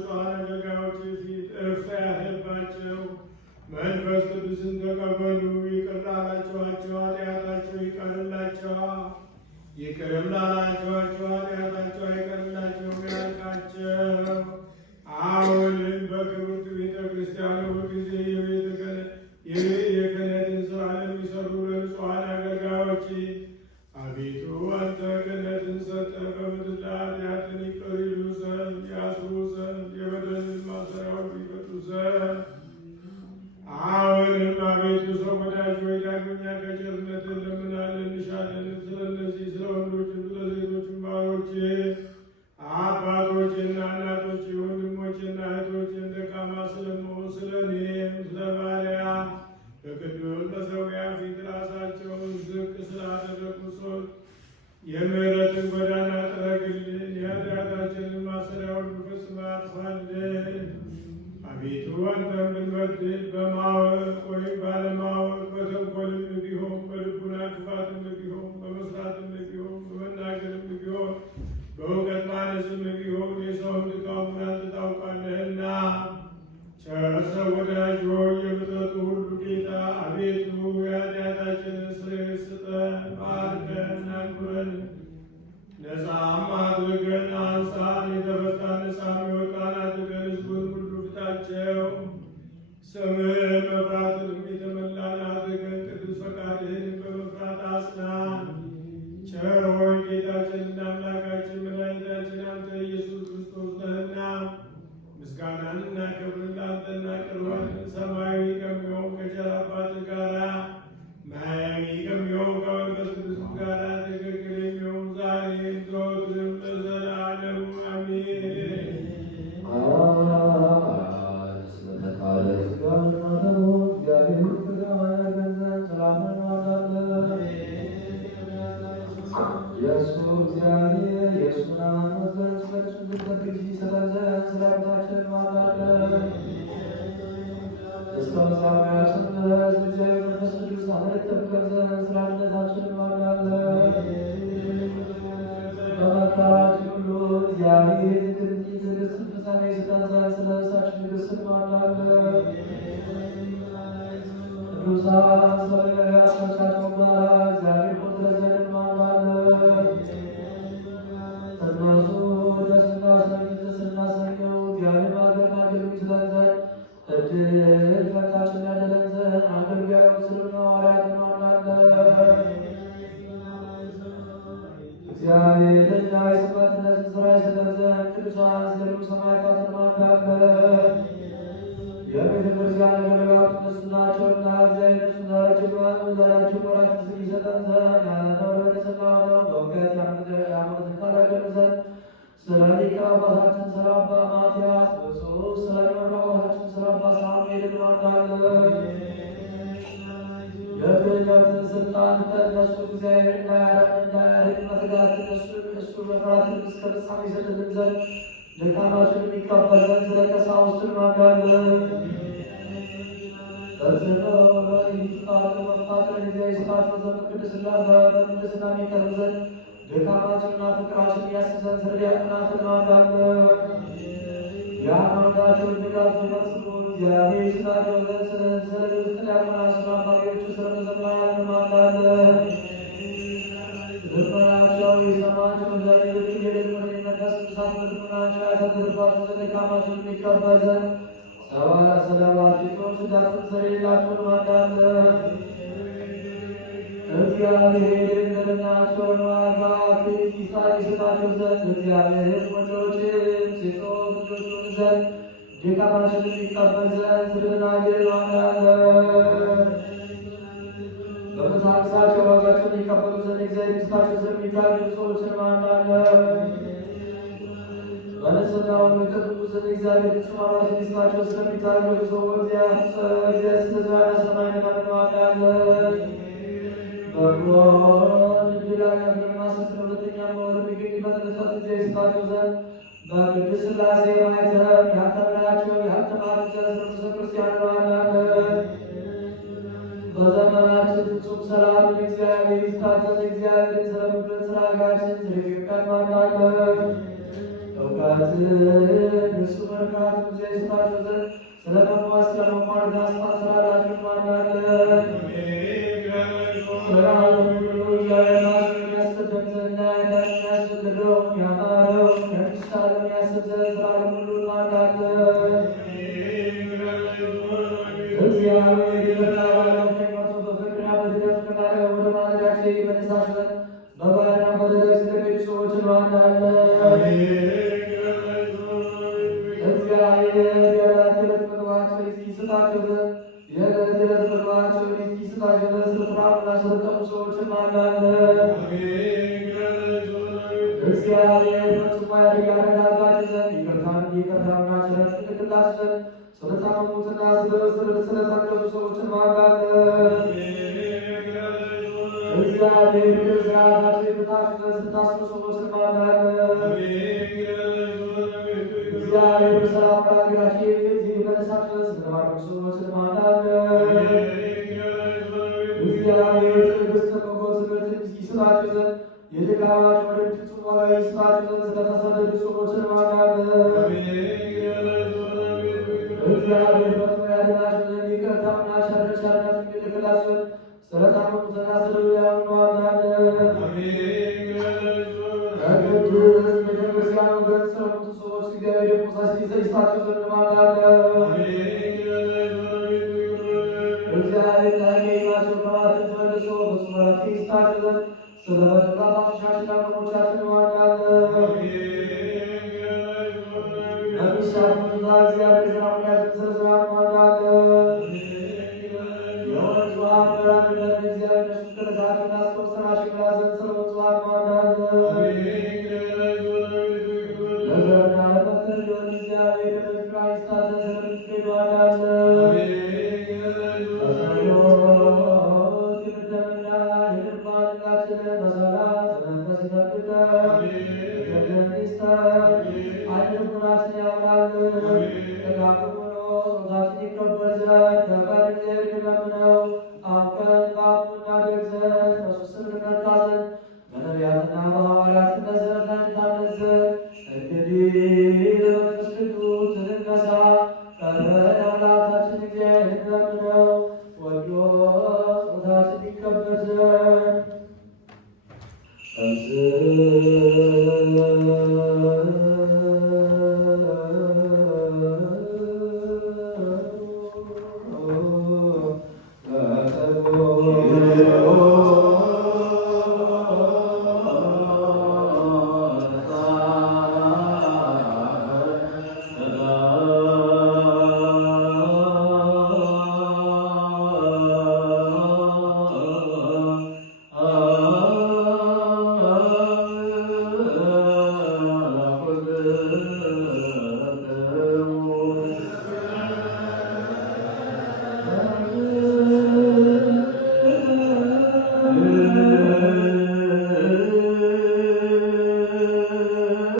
በንጹሐን አገልጋዮች ፊት እፍ ያለባቸው መንፈስ ቅዱስን ተቀበሉ። ይቅር ላላችኋቸው ኃጢአታቸው ይቀርላቸዋል፣ ይቅርም ላላችኋቸው ኃጢአታቸው አይቀርላቸውም ያልካቸው። አሁንም በክብርት ቤተ ክርስቲያን ሁልጊዜ የክህነትን ሥራ ለሚሰሩ ለንጹሐን አገልጋዮች አቤቱ አንተ ክህነትን ሰጠህ፣ በምድር ላይ ኃጢአትን ይቅር ይሉ ዘንድ ያስሩ ዘንድ የበደልን ማሰሪያዎች ይፈቱ ዘንድ። አሁንም አቤቱ ሰው ወዳጅ ሆይ ዳግመኛ ከቸርነት እንለምናለን እንሻለንም። ስለ እነዚህ ስለ ወንዶችም ስለ ሴቶችም ባሮች አባቶችና እናቶች ወንድሞችና እህቶችን ደካማ ስለመሆን ስለ እኔም ስለ ባሪያ በቅዱስ መሠዊያ ፊት ራሳቸውን ዝቅ ስላደረጉ ሰዎች የምሕረትን ጎዳና ጥረግልን፣ የኃጢአታችንን ማሰሪያውን በፍጹም አጥፋልን። አቤቱ አንተን ብንበድል በማወቅ ወይም ባለማወቅ በተንኮልም ቢሆን በልቡና ክፋትም ቢሆን በመስራትም ቢሆን በመናገርም ቢሆን በእውቀት ማነስም ቢሆን የሰውን ድካሙን አንተ ታውቃለህና፣ ቸር ሰው ወዳጅ ሆይ የፍጥረቱ ሁሉ ጌታ አቤቱ የኃጢአታችንን ስርየት ስጠን፣ ባርከን፣ አክብረን፣ ነፃም አድርገን አንሳን። የተፈታን ነፃ የሚወጣን አድርገን ሕዝቡን ሁሉ ፊታቸው ስምህን መፍራትንም የተመላን አድርገን ቅዱስ ፈቃድህን በመፍራት አጽናን። ቸር ሆይ ጌታችንና አምላካችን መድኃኒታችን አንተ ኢየሱስ ክርስቶስ ነህና ምስጋናንና ክብርን ለአንተ እናቀርባለን። ሰማያዊ ከሚሆን ከቸር አባትህ ጋራ ማያዊ ከሚሆን ከመንፈስ ቅዱስ ጋራ ትክክል የሚሆን ዛሬም ዘወትርም ለዘላለሙ አሜን። Thank you. ማናለን? እግዚአብሔር ይበላል ከመቶ በፍቅርና በድነት ከታሪያ ወደ ማለዳቸው ይመልሳችኋል። በባህርና በደረቅ ስለሚሄዱ ሰዎችን ማናለን? እግዚአብሔር የዕለት ዕለት ምግባቸውን ይስጣቸው ዘንድ የዕለት ዕለት ምግባቸውን ይስጣቸው ዘንድ ስለተራቡና ስለተጠሙ ሰዎችን ማናለን? እግዚአብሔር ፈጽሞ ያረጋጋቸው ዘንድ ይቅርታና ቸርነት ይልክላቸው ዘንድ ስለታመሙትና ስለታገዙ ሰዎችን ማናለን? እግዚአብሔር ስርዓታቸው የፍታችሁ ዘንድ ስታስቡ ሰዎችን ማናለን? እግዚአብሔር በሰላም ሀገራችን የመለሳችሁ ዘንድ ስለተባረኩ ሰዎችን ማናለን? እግዚአብሔር ትዕግስት በጎ ትምህርትን ይስጣችሁ ዘንድ የድካማችሁ ወደ ፍጹም ዋጋ ይስጣችሁ ዘንድ ስለተሰደዱ ሰዎችን ማናለን? እግዚአብሔር ፈጥኖ ያድናችሁ ዘንድ ይቅርታና ቸርነትን ይልክላችሁ ዘንድ ስለታመሙትና ስለሕያዋን ማናለን? ከቅድስት ቤተክርስቲያን ወገን ስለሞቱ ሰዎች እግዚአብሔር የሞሳች ይሰጣቸው ዘንድ ማናለን? እግዚአብሔር ላይናቸው ከማትን ተመልሶ በጽሙራት ይስጣቸው ዘንድ ስለ በደል አባቶቻችንና ወንድሞቻችን ማናለን? በሚሻሙትና እግዚአብሔር ሰላሙን ያስመስል ስራን ማናለን? የወንዝ ውሃ በራንነት እግዚአብሔር እነሱ ክልታቸውን አስቆጥራቸው ያዘን ስለ ወንዝ ውሃ ማናለን? ለዘርና ለመከር ሊሆን እግዚአብሔር ለመዝራ ይስጣቸው ስለምትገኝ ማናለን? በጸሎት የምንደምና የቅርባንላችንን በሰላም በመንፈስ ይጠብቀን። በገነት ይስጠን። አይነ ልቡናችን ያብራልን።